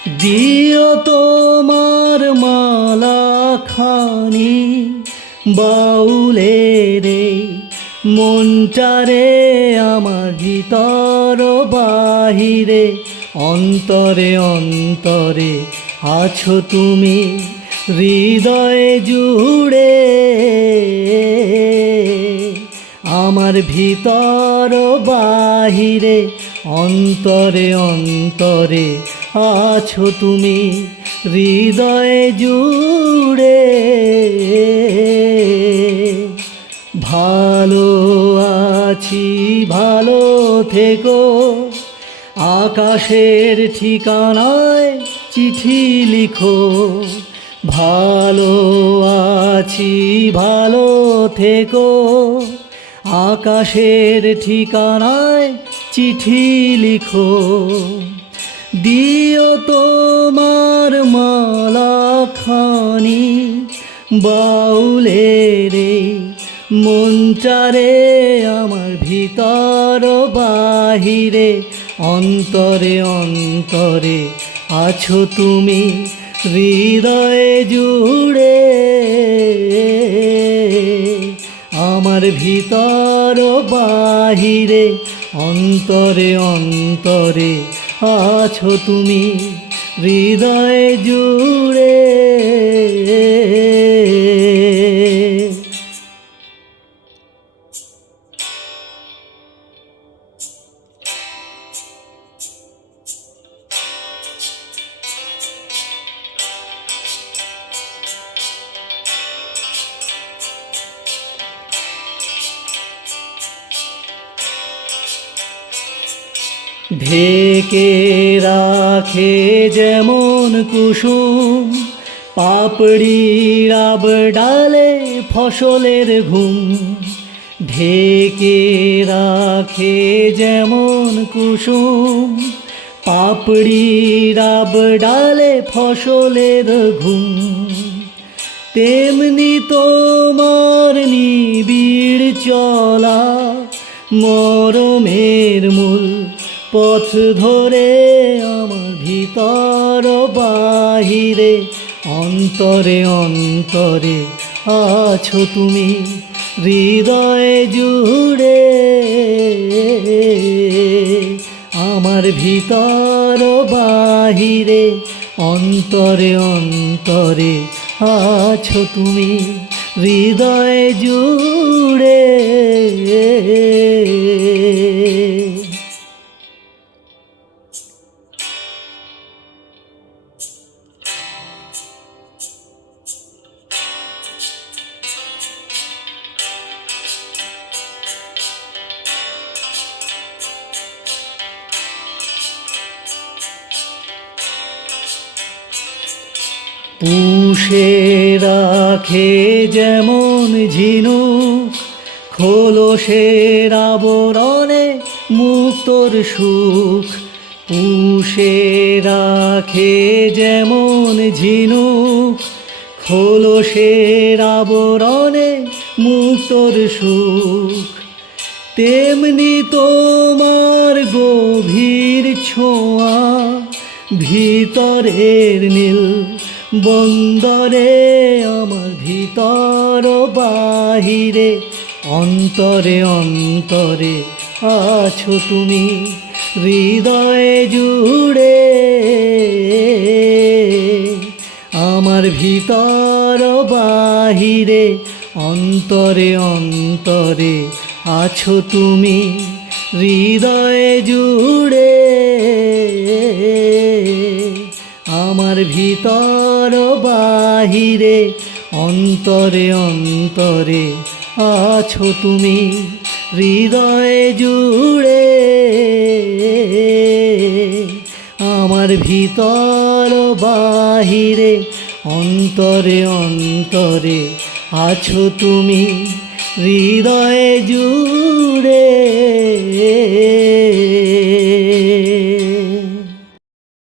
দিও তোমার মালা খানি বাউলে রে মনটারে আমার ভিতর বাহিরে অন্তরে অন্তরে আছো তুমি হৃদয়ে জুড়ে আমার ভিতর বাহিরে অন্তরে অন্তরে আছো তুমি হৃদয়ে জুড়ে ভালো আছি ভালো থেকো আকাশের ঠিকানায় চিঠি লিখো ভালো আছি ভালো থেকো আকাশের ঠিকানায় চিঠি লিখো দিও তোমার মালা খানি বাউলে রে মনটারে আমার ভিতর বাহিরে অন্তরে অন্তরে আছো তুমি হৃদয়ে জুড়ে আমার ভিতর বাহিরে অন্তরে অন্তরে আছো তুমি হৃদয়ে জুড়ে ঢেকে রাখে যেমন কুসুম পাপড়ির আবডালে ফসলের ঘুম ঢেকে রাখে যেমন কুসুম পাপড়ির আবডালে ফসলের ঘুম তেমনি তোমার নিবিড় চলা মরমের মূল পথ ধরে আমার ভিতর বাহিরে অন্তরে অন্তরে আছো তুমি হৃদয়ে জুড়ে আমার ভিতর বাহিরে অন্তরে অন্তরে আছো তুমি হৃদয়ে জুড়ে পুষে রাখে যেমন ঝিনুক খোলসের আবরণে মুক্তর সুখ পুষে রাখে যেমন ঝিনুক খোলসের আবরণে মুক্তর সুখ তেমনি তোমার গভীর ছোঁয়া ভিতরের নীল বন্দরে আমার ভিতর বাহিরে অন্তরে অন্তরে আছো তুমি হৃদয়ে জুড়ে আমার ভিতর বাহিরে অন্তরে অন্তরে আছো তুমি হৃদয়ে জুড়ে আমার ভিতর বাহিরে অন্তরে অন্তরে আছো তুমি হৃদয়ে জুড়ে আমার ভিতর বাহিরে অন্তরে অন্তরে আছো তুমি হৃদয়ে জুড়ে